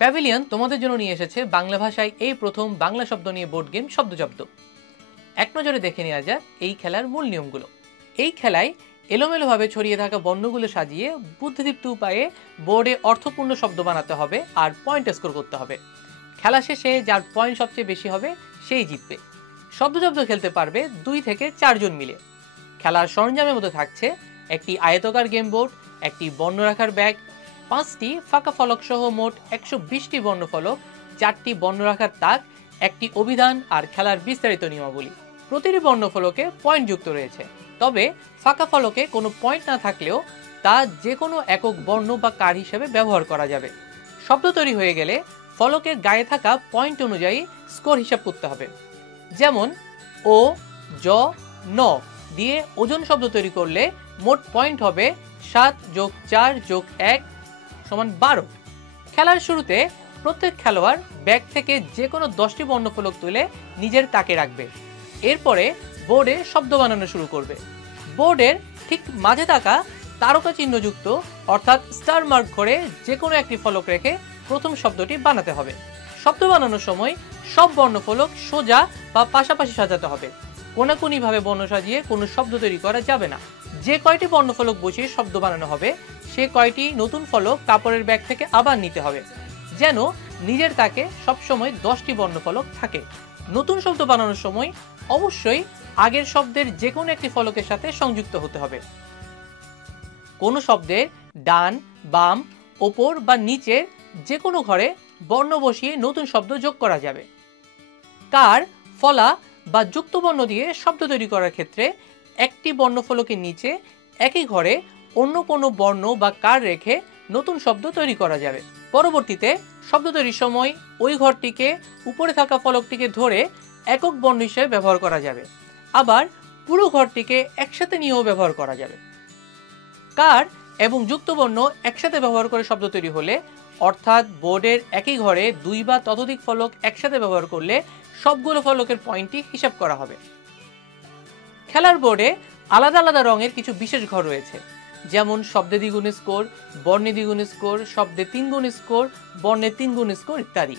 Pavilion তোমাদের জন্য নিয়ে এসেছে বাংলা ভাষায় এই প্রথম বাংলা শব্দ নিয়ে বোর্ড গেম শব্দজব্দ। এক নজরে দেখে নেওয়া যাক এই খেলার মূল নিয়মগুলো। এই খেলায় এলোমেলোভাবে ছড়িয়ে থাকা বর্ণগুলো সাজিয়ে বুদ্ধিদীপ্ত উপায়ে বোর্ডে অর্থপূর্ণ শব্দ বানাতে হবে আর পয়েন্ট স্কোর করতে হবে। খেলা শেষে যার পয়েন্ট সবচেয়ে বেশি হবে সেই জিতবে। শব্দজব্দ খেলতে পারবে 2 থেকে 4 জন মিলে। খেলার সরঞ্জামের মধ্যে থাকছে একটি আয়তাকার গেম বোর্ড, একটি বর্ণ রাখার ব্যাগ, 5টি ফাঁকা ফলক সহ মোট 120টি বর্ণ ফলক, 4টি বর্ণ রাখার তাক, একটি অভিধান আর খেলার বিস্তারিত নিয়মাবলী। প্রতিটি বর্ণ ফলকে পয়েন্ট যুক্ত রয়েছে, তবে ফাঁকা ফলকে কোনো পয়েন্ট না থাকলেও তা যে কোনো একক বর্ণ বা কার হিসেবে ব্যবহার করা যাবে। শব্দ তৈরি হয়ে গেলে ফলকের গায়ে থাকা পয়েন্ট অনুযায়ী স্কোর হিসাব করতে হবে। যেমন ও, জ, ন দিয়ে ওজন শব্দ তৈরি করলে মোট পয়েন্ট হবে 7 + 4 + 1 = 12। খেলার শুরুতে প্রত্যেক খেলোয়াড় ব্যাগ থেকে যে কোনো 10টি বর্ণফলক তুলে নিজের তাকে রাখবে। এরপরে বোর্ডে শব্দ বানানো শুরু করবে। বোর্ডের ঠিক মাঝে থাকা তারকা চিহ্নযুক্ত অর্থাৎ স্টার মার্ক করে যে কোনো একটি ফলক রেখে প্রথম শব্দটি বানাতে হবে। শব্দ বানানোর সময় সব বর্ণফলক সোজা বা পাশাপাশি সাজাতে হবে। কোনাকুনিভাবে বর্ণ সাজিয়ে কোনো শব্দ তৈরি করা যাবে না। যে কয়টি বর্ণফলক বসিয়ে শব্দ বানানো হবে সে কয়টি নতুন ফলক কাপড়ের ব্যাগ থেকে আবার নিতে হবে, যেন নিজের তাকে সবসময় 10টি বর্ণফলক থাকে। নতুন শব্দ বানানোর সময় অবশ্যই আগের শব্দের যে কোনো একটি ফলকের সাথে সংযুক্ত হতে হবে। কোনো শব্দের ডান, বাম, ওপর বা নিচের যে কোনো ঘরে বর্ণ বসিয়ে নতুন শব্দ যোগ করা যাবে। কার, ফলা বা যুক্ত বর্ণ দিয়ে শব্দ তৈরি করার ক্ষেত্রে একটি বর্ণফলকের নিচে একই ঘরে অন্য কোনো বর্ণ বা কার রেখে নতুন শব্দ তৈরি করা যাবে। পরবর্তীতে শব্দ তৈরির সময় ওই ঘরটিকে উপরে থাকা ফলকটিকে ধরে একক বর্ণ হিসেবে ব্যবহার করা যাবে। আবার পুরো ঘরটিকে একসাথে নিয়েও ব্যবহার করা যাবে। কার এবং যুক্ত বর্ণ একসাথে ব্যবহার করে শব্দ তৈরি হলে, অর্থাৎ বোর্ডের একই ঘরে 2 বা ততোধিক ফলক একসাথে ব্যবহার করলে সবগুলো ফলকের পয়েন্টটি হিসাব করা হবে। খেলার বোর্ডে আলাদা আলাদা রঙের কিছু বিশেষ ঘর রয়েছে, যেমন শব্দে দ্বিগুণ স্কোর, বর্ণে দ্বিগুণ স্কোর, শব্দে 3 গুণ স্কোর, বর্ণে 3 গুণ স্কোর ইত্যাদি।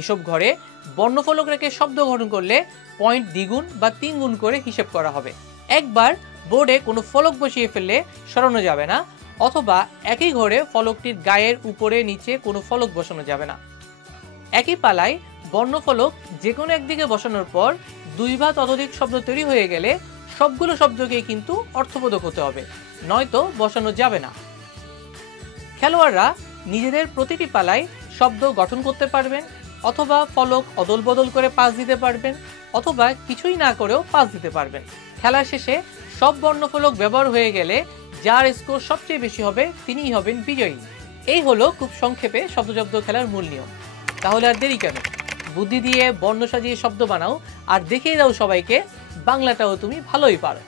এসব ঘরে বর্ণফলক রেখে শব্দ গঠন করলে পয়েন্ট দ্বিগুণ বা 3 গুণ করে হিসেব করা হবে। একবার বোর্ডে কোনো ফলক বসিয়ে ফেললে সরানো যাবে না, অথবা একই ঘরে ফলকটির গায়ের উপরে নিচে কোনো ফলক বসানো যাবে না। একই পালায় বর্ণফলক যে কোনো একদিকে বসানোর পর 2 বা ততোধিক শব্দ তৈরি হয়ে গেলে সবগুলো শব্দকে কিন্তু অর্থবোধক হতে হবে, নয়তো বসানো যাবে না। খেলোয়াড়রা নিজেদের প্রতিটি পালায় শব্দ গঠন করতে পারবেন, অথবা ফলক অদল বদল করে পাস দিতে পারবেন, অথবা কিছুই না করেও পাস দিতে পারবেন। খেলা শেষে সব বর্ণফলক ব্যবহার হয়ে গেলে যার স্কোর সবচেয়ে বেশি হবে তিনিই হবেন বিজয়ী। এই হলো খুব সংক্ষেপে শব্দজব্দ খেলার মূল নিয়ম। তাহলে আর দেরি কেন, বুদ্ধি দিয়ে বর্ণ সাজিয়ে শব্দ বানাও আর দেখিয়ে দাও সবাইকে বাংলাটাও তুমি ভালোই পারো।